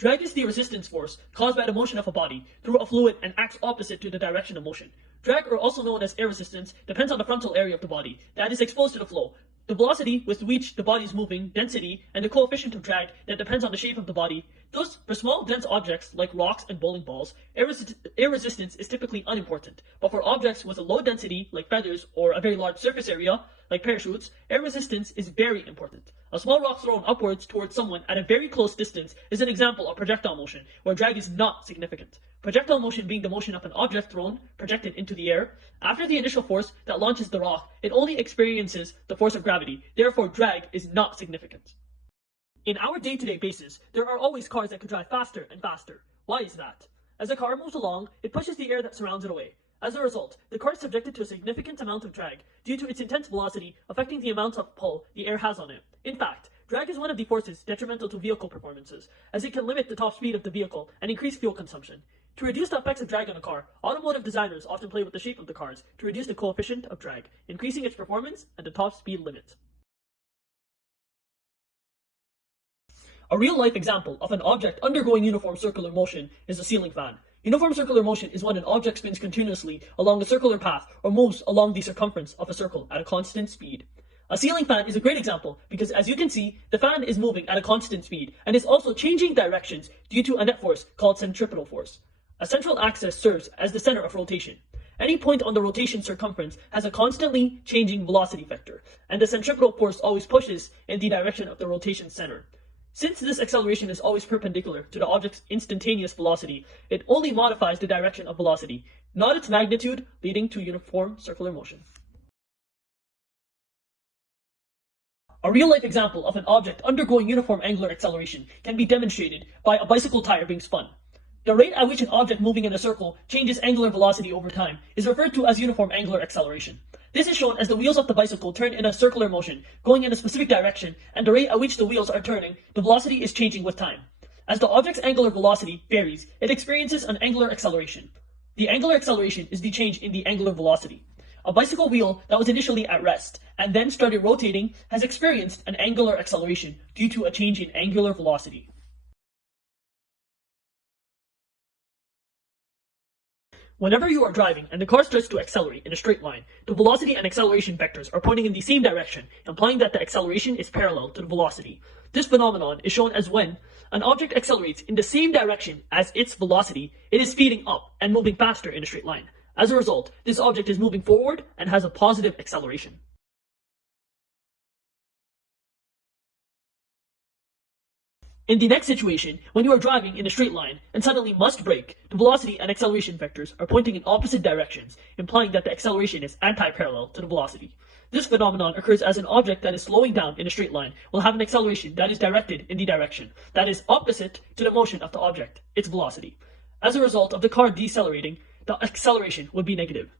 Drag is the resistance force caused by the motion of a body through a fluid and acts opposite to the direction of motion. Drag, or also known as air resistance, depends on the frontal area of the body that is exposed to the flow, the velocity with which the body is moving, density, and the coefficient of drag that depends on the shape of the body. Thus, for small, dense objects like rocks and bowling balls, air resistance is typically unimportant. But for objects with a low density, like feathers, or a very large surface area, like parachutes, air resistance is very important. A small rock thrown upwards towards someone at a very close distance is an example of projectile motion, where drag is not significant. Projectile motion being the motion of an object thrown, projected into the air. After the initial force that launches the rock, it only experiences the force of gravity. Therefore, drag is not significant. In our day-to-day basis, there are always cars that could drive faster and faster. Why is that? As a car moves along, it pushes the air that surrounds it away. As a result, the car is subjected to a significant amount of drag due to its intense velocity affecting the amount of pull the air has on it. In fact, drag is one of the forces detrimental to vehicle performances, as it can limit the top speed of the vehicle and increase fuel consumption. To reduce the effects of drag on a car, automotive designers often play with the shape of the cars to reduce the coefficient of drag, increasing its performance and the top speed limit. A real-life example of an object undergoing uniform circular motion is a ceiling fan. Uniform circular motion is when an object spins continuously along a circular path or moves along the circumference of a circle at a constant speed. A ceiling fan is a great example because, as you can see, the fan is moving at a constant speed and is also changing directions due to a net force called centripetal force. A central axis serves as the center of rotation. Any point on the rotation circumference has a constantly changing velocity vector, and the centripetal force always pushes in the direction of the rotation center. Since this acceleration is always perpendicular to the object's instantaneous velocity, it only modifies the direction of velocity, not its magnitude, leading to uniform circular motion. A real-life example of an object undergoing uniform angular acceleration can be demonstrated by a bicycle tire being spun. The rate at which an object moving in a circle changes angular velocity over time is referred to as uniform angular acceleration. This is shown as the wheels of the bicycle turn in a circular motion, going in a specific direction, and the rate at which the wheels are turning, the velocity is changing with time. As the object's angular velocity varies, it experiences an angular acceleration. The angular acceleration is the change in the angular velocity. A bicycle wheel that was initially at rest and then started rotating has experienced an angular acceleration due to a change in angular velocity. Whenever you are driving and the car starts to accelerate in a straight line, the velocity and acceleration vectors are pointing in the same direction, implying that the acceleration is parallel to the velocity. This phenomenon is shown as when an object accelerates in the same direction as its velocity, it is speeding up and moving faster in a straight line. As a result, this object is moving forward and has a positive acceleration. In the next situation, when you are driving in a straight line and suddenly must brake, the velocity and acceleration vectors are pointing in opposite directions, implying that the acceleration is anti-parallel to the velocity. This phenomenon occurs as an object that is slowing down in a straight line will have an acceleration that is directed in the direction that is opposite to the motion of the object, its velocity. As a result of the car decelerating, the acceleration would be negative.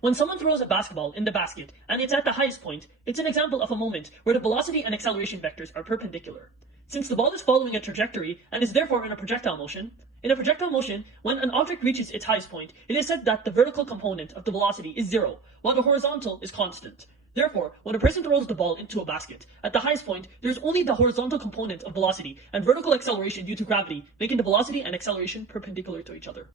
When someone throws a basketball in the basket and it's at the highest point, it's an example of a moment where the velocity and acceleration vectors are perpendicular. Since the ball is following a trajectory and is therefore in a projectile motion, when an object reaches its highest point, it is said that the vertical component of the velocity is 0, while the horizontal is constant. Therefore, when a person throws the ball into a basket, at the highest point, there's only the horizontal component of velocity and vertical acceleration due to gravity, making the velocity and acceleration perpendicular to each other.